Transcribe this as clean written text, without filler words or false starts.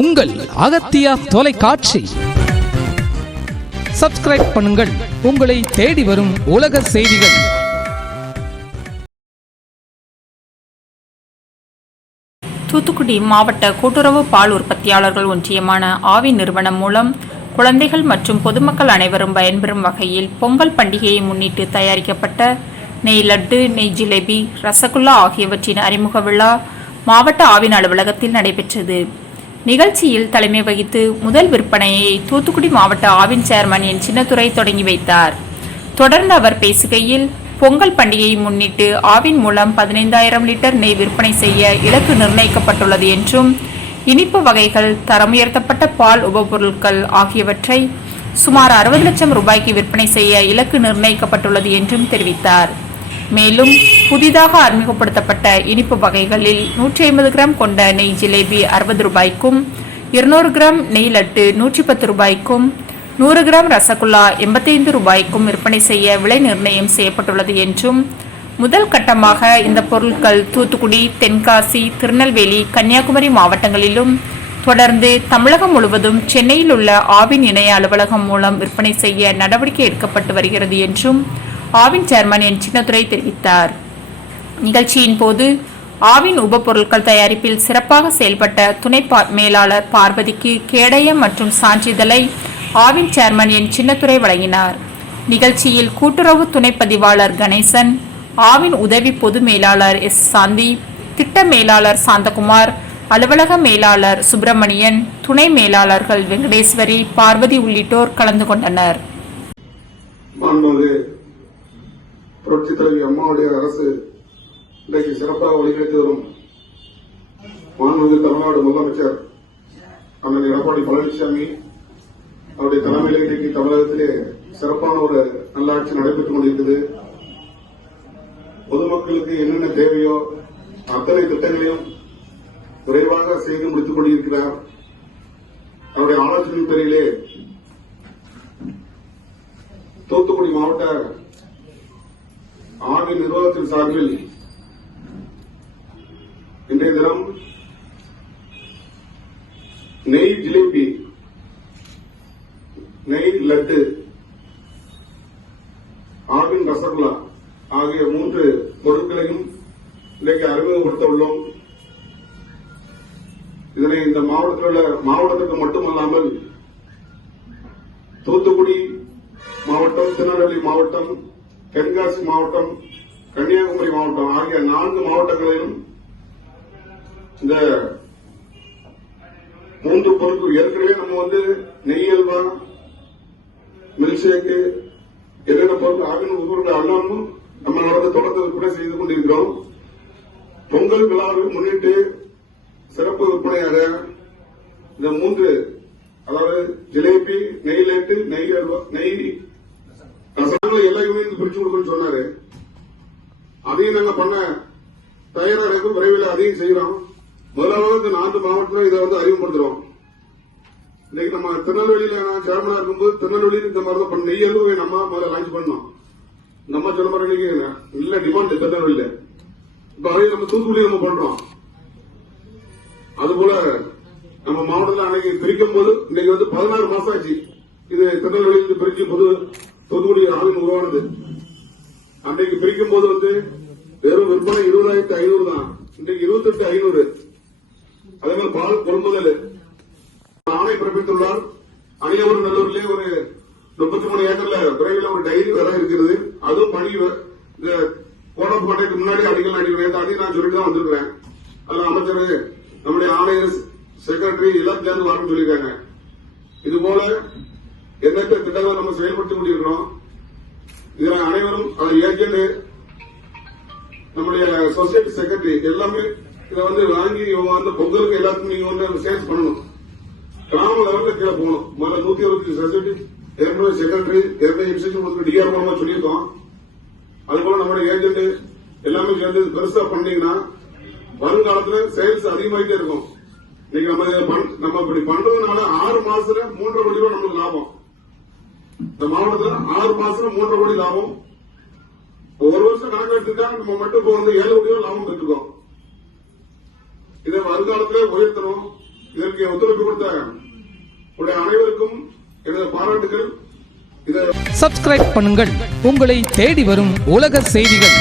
உங்கள் அகத்தியா தொலைக்காட்சி. சப்ஸ்கிரைப் பண்ணுங்கள். உங்களை தேடி வரும் உலக செய்திகள். தூத்துக்குடி மாவட்ட கூட்டுறவு பால் உற்பத்தியாளர்கள் ஒன்றியமான ஆவி நிறுவனம் மூலம் குழந்தைகள் மற்றும் பொதுமக்கள் அனைவரும் பயன்பெறும் வகையில் பொங்கல் பண்டிகையை முன்னிட்டு தயாரிக்கப்பட்ட நெய் லட்டு, நெய் ஜிலேபி, ரசகுல்லா ஆகியவற்றின் அறிமுக விழா மாவட்ட ஆவின் அலுவலகத்தில் நடைபெற்றது. நிகழ்ச்சியில் தலைமை வகித்து முதல் விற்பனையை தூத்துக்குடி மாவட்ட ஆவின் சேர்மன் என் சின்னத்துரை தொடங்கி வைத்தார். தொடர்ந்து அவர் பேசுகையில், பொங்கல் பண்டிகையை முன்னிட்டு ஆவின் மூலம் 15,000 லிட்டர் நெய் விற்பனை செய்ய இலக்கு நிர்ணயிக்கப்பட்டுள்ளது என்றும், இனிப்பு வகைகள், தரம் உயர்த்தப்பட்ட பால் உபபொருட்கள் ஆகியவற்றை சுமார் 60 லட்சம் ரூபாய்க்கு விற்பனை செய்ய இலக்கு நிர்ணயிக்கப்பட்டுள்ளது என்றும் தெரிவித்தார். மேலும் புதிதாக அறிமுகப்படுத்தப்பட்ட இனிப்பு வகைகளில் 150 கிராம் கொண்ட நெய் ஜிலேபி 60 ரூபாய்க்கும், 200 கிராம் நெய் லட்டு 110 ரூபாய்க்கும், 100 கிராம் ரசகுல்லா 85 ரூபாய்க்கும் விற்பனை செய்ய விலை நிர்ணயம் செய்யப்பட்டுள்ளது என்றும், முதல் கட்டமாக இந்த பொருட்கள் தூத்துக்குடி, தென்காசி, திருநெல்வேலி, கன்னியாகுமரி மாவட்டங்களிலும், தொடர்ந்து தமிழகம் முழுவதும் சென்னையில் உள்ள ஆவின் இணைய அலுவலகம் மூலம் விற்பனை செய்ய நடவடிக்கை எடுக்கப்பட்டு வருகிறது என்றும் ஆவின் சேர்மன் என் சின்னத்துரை தெரிவித்தார். நிகழ்ச்சியின் போது ஆவின் உபபொருட்கள் தயாரிப்பில் சிறப்பாக செயல்பட்ட துணை மேலாளர் பார்வதிக்கு கேடயம் மற்றும் சான்றிதழை ஆவின் சேர்மன் என் சின்னத்துரை வழங்கினார். நிகழ்ச்சியில் கூட்டுறவு துணை பதிவாளர் கணேசன், ஆவின் உதவி பொது மேலாளர் எஸ். சாந்தி, திட்ட மேலாளர் சாந்தகுமார், அலுவலக மேலாளர் சுப்பிரமணியன், துணை மேலாளர்கள் வெங்கடேஸ்வரி, பார்வதி உள்ளிட்டோர் கலந்து கொண்டனர். புரட்சித் தலைவி அம்மாவுடைய அரசு இன்றைக்கு சிறப்பாக வழிநடத்தி வரும் மாண்புமிகு தமிழ்நாடு முதலமைச்சர் அண்ணன் எடப்பாடி பழனிசாமி அவருடைய தலைமையிலே இன்றைக்கு தமிழகத்திலே சிறப்பான ஒரு நல்லாட்சி நடைபெற்றுக் கொண்டிருக்கிறது. பொதுமக்களுக்கு என்னென்ன தேவையோ அத்தனை திட்டங்களையும் விரைவாக செய்து முடித்துக் கொண்டிருக்கிறார். அவருடைய ஆலோசனை பேரிலே தூத்துக்குடி மாவட்ட ஆவின் நிர்வாகத்தின் சார்பில் இன்றைய தினம் நெய் ஜிலேபி, நெய் லட்டு, ஆவின் ரசகுல்லா ஆகிய 3 பொருட்களையும் இன்றைக்கு அறிமுகப்படுத்த உள்ளோம். இதனை இந்த மாவட்டத்துக்கு மட்டுமல்லாமல் தூத்துக்குடி மாவட்டம், திருநெல்வேலி மாவட்டம், தென்காசி மாவட்டம், கன்னியாகுமரி மாவட்டம் ஆகிய 4 மாவட்டங்களிலும் இந்த 3 பொருட்கள் ஏற்கனவே நம்ம நெய் அல்வா, மில்க்ஷேக்கு, என்னென்ன பொருட்கள் ஆவின் பொருட்கள் அல்லாமல் நம்ம தொடர்ந்து விற்பனை செய்து கொண்டிருக்கிறோம். பொங்கல் விழாவை முன்னிட்டு சிறப்பு விற்பனையாக இந்த 3, அதாவது ஜிலேபி, நெய் லட்டு, நெய் அல்வா, நெய் ரசகுல்லா எல்லாருமே பிரிச்சு கொடுக்கணும்னு சொன்னாரு. அதையும் நாங்க பண்ண தயாரா இருக்கும். விரைவில் அதையும் செய்யறோம். முதலாவது இந்த 4 மாவட்டத்தில் இதை அறிமுகப்படுத்துறோம். இன்னைக்கு நம்ம திருநெல்வேலியில நான் சேர்மனா இருக்கும்போது திருநெல்வேலியில் இந்த மாதிரி தான் நெய் அல்வாவை நம்ம முதல்ல லான்ச் பண்ணோம். நம்ம சொல்ல மாதிரி இல்ல டிமாண்ட் திருநெல்வேலியில. இப்ப அதையும் நம்ம தூத்துக்குடி நம்ம பண்றோம். அதுபோல நம்ம மாவட்டத்தில் அன்னைக்கு பிரிக்கும் போது இன்னைக்கு 16 மாசம் ஆச்சு. இது திருநெல்வேலியில் பிரிச்சு தூத்துக்குடி ஆவின் உருவானது. அன்றைக்கு பிரிக்கும் போது வெறும் விற்பனை 20,500 தான். இன்றைக்கு 28,500. அதே மாதிரி பால் கொள்முதல் ஆணை பிறப்பித்துள்ளார். அணியவர் நல்லூரிலே ஒரு 33 ஏக்கர்ல விரைவில் ஒரு டைரி வர இருக்கிறது. அதுவும் பணி இந்த கோடப் கோட்டைக்கு முன்னாடி அடிக்கல் அடிக்கிறேன். அதையும் நான் சொல்லிட்டு தான் வந்திருக்கிறேன். அதுல அமைச்சர், நம்முடைய ஆணையர், செக்ரட்டரி எல்லாம் சேர்ந்து வரணும்னு சொல்லியிருக்காங்க. இதுபோல எண்ணற்ற திட்டங்களை நம்ம செயல்படுத்திக் கொண்டிருக்கிறோம். இதில் அனைவரும் அதை ஏஜென்ட், நம்முடைய சொசைட்டி செக்ரட்டரி எல்லாமே இதை வாங்கி பொங்கலுக்கு எல்லாத்துக்கும் நீங்க சேல்ஸ் பண்ணணும். கிராம லெவலில் கீழே போகணும். முதல்ல 120 சொசைட்டி ஏற்கனவே செக்ரட்டரி, ஏற்கனவே எக்ஸிக்யூட்டிவ் டிஆர் மூலமா சொல்லியிருக்கோம். அதுபோல நம்முடைய ஏஜென்ட் எல்லாமே சேர்ந்து பெருசா பண்ணீங்கன்னா வருங்காலத்துல சேல்ஸ் அதிகமாயிட்டே இருக்கும். இன்னைக்கு நம்ம இப்படி பண்றதுனால 6 மாசத்துல 3.5 கோடி ரூபாய் நமக்கு லாபம். இந்த மாவட்டத்தில் 6 மாசத்துல 3.5 கோடி லாபம். ஒரு வருஷம் கணக்கு எடுத்துட்டா நம்ம மட்டும் 7 கோடி லாபம் பெற்றுக்கோம். இதை வருங்காலத்திலே உயர்த்தணும். இதற்கு ஒத்துழைப்பு கொடுத்த உடைய அனைவருக்கும் எனது பாராட்டுகள். சப்ஸ்கிரைப் பண்ணுங்கள். உங்களை தேடி வரும் உலக செய்திகள்.